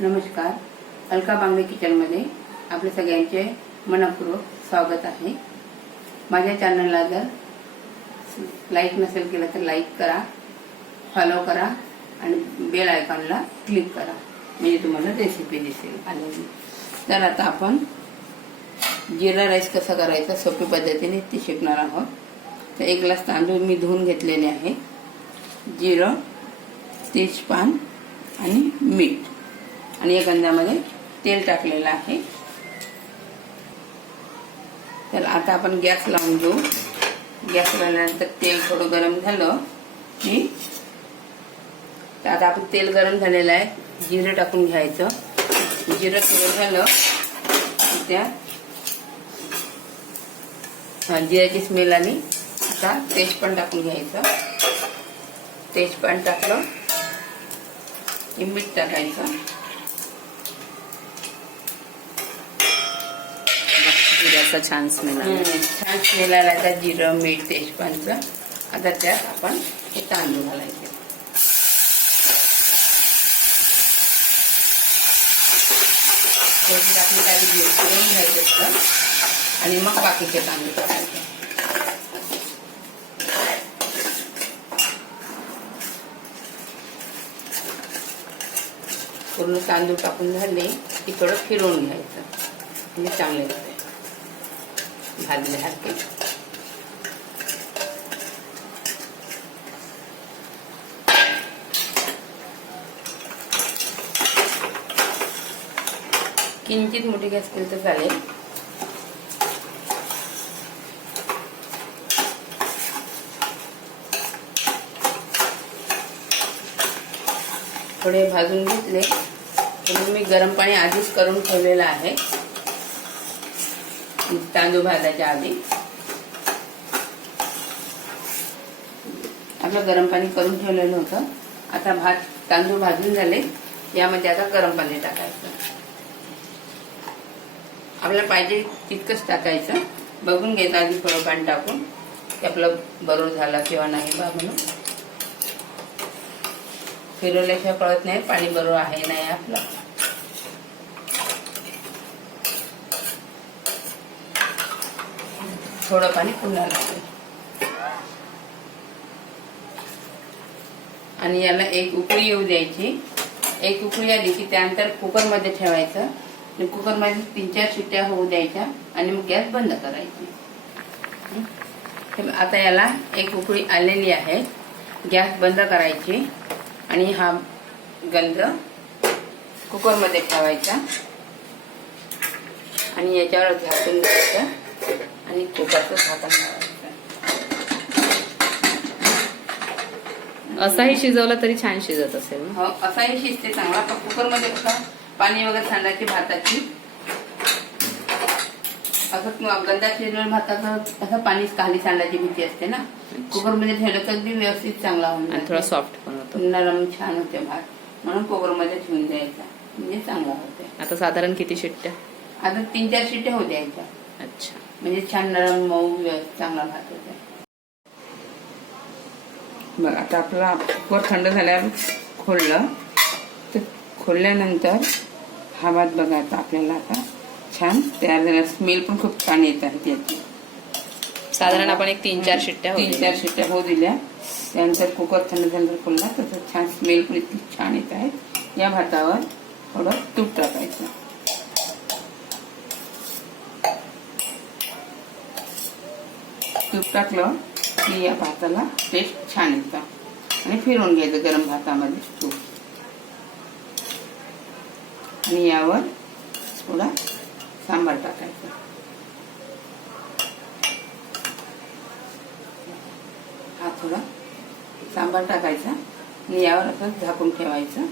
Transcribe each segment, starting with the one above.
नमस्कार. अलका बांगडे किचनमध्ये आपल्या सगळ्यांचे मनपूर्वक स्वागत आहे. माझ्या चॅनलला जर लाईक नसेल केलं तर लाईक करा फॉलो करा आणि बेल आयकॉनला क्लिक करा. म्हणजे तुम्हाला रेसिपी दिसेल. आलेली तर आता आपण जिरा राईस कसा करायचा सोपी पद्धतीने ते शिकणार आहोत. तर एक ग्लास तांदूळ मी धुवून घेतलेले आहे. जिरं तेजपान आणि मीठ. आणि या गंजामध्ये तेल टाकलेलं आहे. तर आता आपण गॅस लावून घेऊ. गॅस लावल्यानंतर तेल थोडं गरम झालं की तर आता आपण तेल गरम झालेलं आहे. जिरं टाकून घ्यायचं. जिरं थोडं झालं त्या जिऱ्याची स्मेल आली. आता तेजपान टाकून घ्यायचं. तेजपान टाकलं की मीठ टाकायचं. असा छान स्मेल आला छान स्मेल आला आता जिरं मीठ तेजपानचं आता त्यात आपण हे तांदूळ घालायचे. आपण काही करून घ्यायचं आणि मग बाकीचे तांदूळ टाकायचे पूर्ण तांदूळ टाकून झाले तिकडं फिरवून घ्यायचं. म्हणजे चांगले होते भाजले किंचित मोठी गॅस केली तर चालेल. थोडे भाजून घेतले. म्हणून मी गरम पाणी आधीच करून ठेवलेलं आहे. तांदूळ भाजायच्या आधी. आपलं गरम पाणी करून ठेवलेलं होतं. आता भात तांदूळ भाजून झाले. यामध्ये आता गरम पाणी टाकायचं. आपल्याला पाहिजे तितकंच टाकायचं. बघून घ्यायचं आधी थोडं पाणी टाकून. की आपलं बरोबर झाला किंवा नाही बा म्हणून. फिरवल्याशिवाय कळत नाही पाणी बरोबर आहे नाही आपलं. थोडं पाणी पुन्हा लागेल आणि याला एक उकळी येऊ द्यायची. एक उकळी आली की त्यानंतर कुकरमध्ये ठेवायचं. आणि कुकरमध्ये तीन चार शिट्ट्या होऊ द्यायच्या आणि मग गॅस बंद करायची. आता याला एक उकळी आलेली आहे. गॅस बंद करायची. आणि हा गंध कुकरमध्ये ठेवायचा. आणि याच्यावर झाकून द्यायचं आणि कुकरचं झाकण असाही शिजवला तरी छान शिजत असेल हो असाही शिजते चांगला. पण कुकरमध्ये कसं पाणी वगैरे सांडायची भाताची. असं गंधा शिजलेल्या भाताचं कसं पाणी खाली सांडायची भीती असते ना? कुकरमध्ये ठेवलं तर अगदी व्यवस्थित चांगला होऊन थोडा. सॉफ्ट पण होतो. नरम छान होते भात. म्हणून कुकरमध्ये ठेवून द्यायचा. म्हणजे चांगला होते. आता साधारण किती शिट्ट्या? आता तीन चार शिट्ट्या होऊ द्यायच्या. अच्छा. म्हणजे छान नरम मऊ चांगला भात होते. बघ आता आपला कुकर थंड झाल्यावर खोललं. तर खोलल्यानंतर हा भात बघा आता आपल्याला आता. छान तयार झाला. स्मेल पण खूप छान येत आहे त्याची. साधारण आपण एक तीन चार शिट्ट्या तीन होऊ चार शिट्ट्या होऊ दिल्या. त्यानंतर कुकर थंड झाल्यानंतर खोलला. तसं छान स्मेल पण इतकी छान येत आहे. या भातावर थोडं तूप टाकायचं. तूप टाकलं की या भाताला टेस्ट छान येतं. आणि फिरवून घ्यायचं गरम भातामध्ये तूप. आणि यावर थोडा सांबार टाकायचा. हा थोडा सांबार टाकायचा आणि यावर असं झाकून ठेवायचं.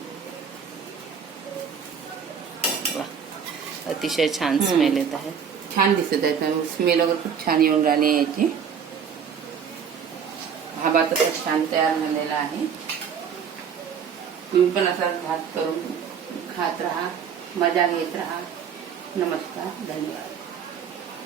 अतिशय छान. स्मेल येत आहे. छान दिसत आहे. स्मेल वगैरे खूप छान येऊन राहिली याची. हा भात असा छान तयार झालेला आहे. तुम्ही पण असा भात करून खात राहा मजा घेत राहा. नमस्कार धन्यवाद.